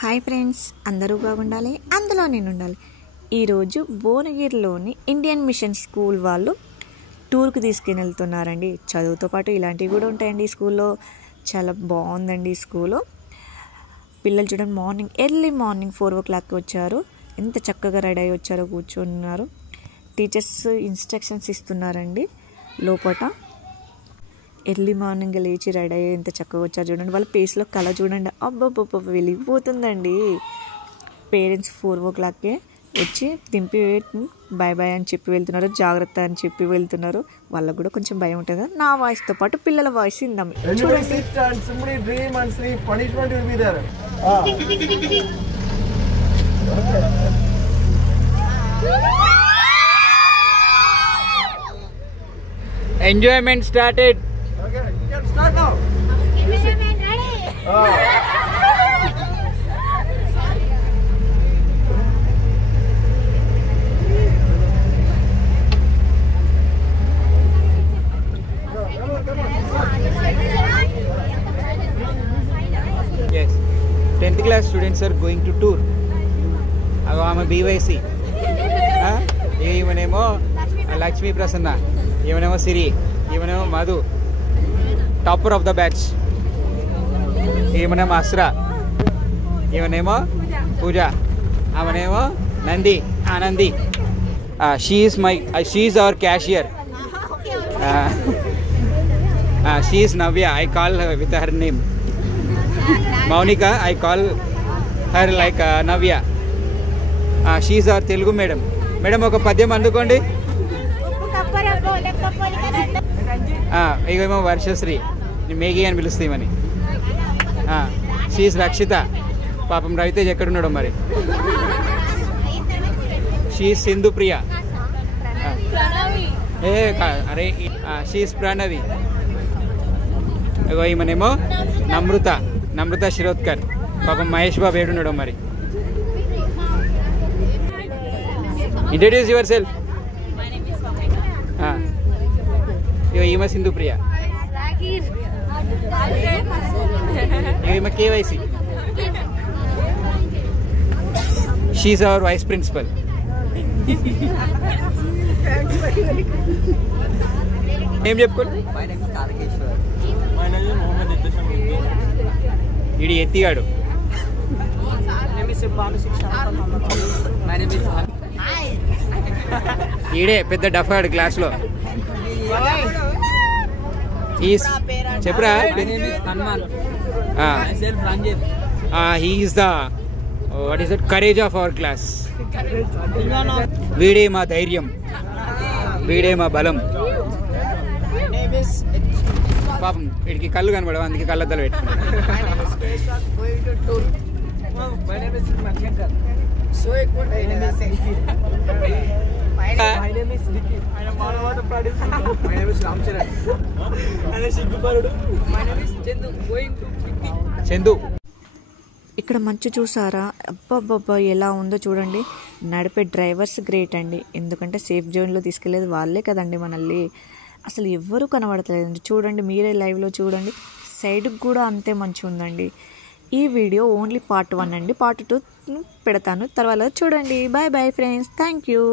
Hi friends, అందరూ బాగుండాలి, అందులో నేను ఉండాలి. ఈరోజు భువనగిరిలోని ఇండియన్ మిషన్ స్కూల్ వాళ్ళు టూర్కి తీసుకుని వెళ్తున్నారండి. చదువుతో పాటు ఇలాంటివి కూడా ఉంటాయండి ఈ స్కూల్లో. చాలా బాగుందండి ఈ స్కూలు. పిల్లలు చూడండి, ఎర్లీ మార్నింగ్ 4 o'clock వచ్చారు. ఎంత చక్కగా రెడీ అయ్యి వచ్చారో, కూర్చున్నారు. టీచర్స్ ఇన్స్ట్రక్షన్స్ ఇస్తున్నారండి. లోపల ఎర్లీ మార్నింగ్ లేచి రెడీ అయ్యి ఎంత చక్కగా వచ్చారు చూడండి. వాళ్ళ ఫేస్లో కళ చూడండి, అబ్బబ్బబ్బ వెలిగిపోతుందండి. పేరెంట్స్ 4 o'clock వచ్చి దింపి బాయ్ బాయ్ అని చెప్పి వెళ్తున్నారు, జాగ్రత్త అని చెప్పి వెళ్తున్నారు. వాళ్ళకు కూడా కొంచెం భయం ఉంటుంది. నా వాయిస్తో పాటు పిల్లల voice ఇందాం. Enjoyment started. Okay, you can start now. Enjoyment ready. Yes, 10th class students are going to tour. I'm a BYC. Evenemmo Lakshmi Prasanna, evenemmo Siri, evenemmo Madhu, topper of the batch. Evenemmo Asra, evenemmo Pooja, evenemmo Nandi, Anandi. She is our cashier. She is Navya. I call her with her name. Maunika, I call her like Navya. She is our Telugu madam. Madam, oka padyam andukondi. Igemo Varshasri, Megi and Bilustimani. She is Rakshita. Papam Ravitej ekkadunado mari. She is Sindhu Priya. She is Pranavi. Imanemo Namruta Shirotkar. Papam Mahesh Babu edunado mari. Introduce yourself. My name is Mamika. You are Sindhu Priya. Rakir. You are KYC. She is our vice principal. Name చెప్పుకోండి. My name is Tarakeshwar. My name is Mohammed Ittisham. ఇది ఎత్తిగాడు. My name is ఈడే పెద్ద డఫాడు క్లాస్లో. చెప్పురా. My name is Hanuman. Myself Ranjit. He is the what is it? Courage of our class. వీడే మా ధైర్యం, వీడే మా బలం. My name is పాపం వీడికి కళ్ళు కనబడవు, అందుకే కళ్ళద్దాలు పెట్టుకున్నాడు. My name is Keshwar going to tour. My name is Mankar. So good. My name is Vicky. My name is Vicky. I am Manavata producer. My name is Ramcharan. I am Sigguparudu. My name is Chendu going to Vicky. Chandu. ఇక్కడ మంచు చూసారా, అబ్బబ్బబ్బా ఎలా ఉందో చూడండి. నడిపే drivers great అండి, ఎందుకంటే సేఫ్ జోన్లో తీసుకెళ్లేది వాళ్ళే కదండి మనల్ని. అసలు ఎవ్వరూ కనబడతలేదండి. చూడండి, మీరే లైవ్లో చూడండి, సైడ్కి కూడా అంతే మంచి ఉందండి. ఈ వీడియో ఓన్లీ part 1 అండి. part 2 పెడతాను, తర్వాత చూడండి. Bye bye friends, thank you.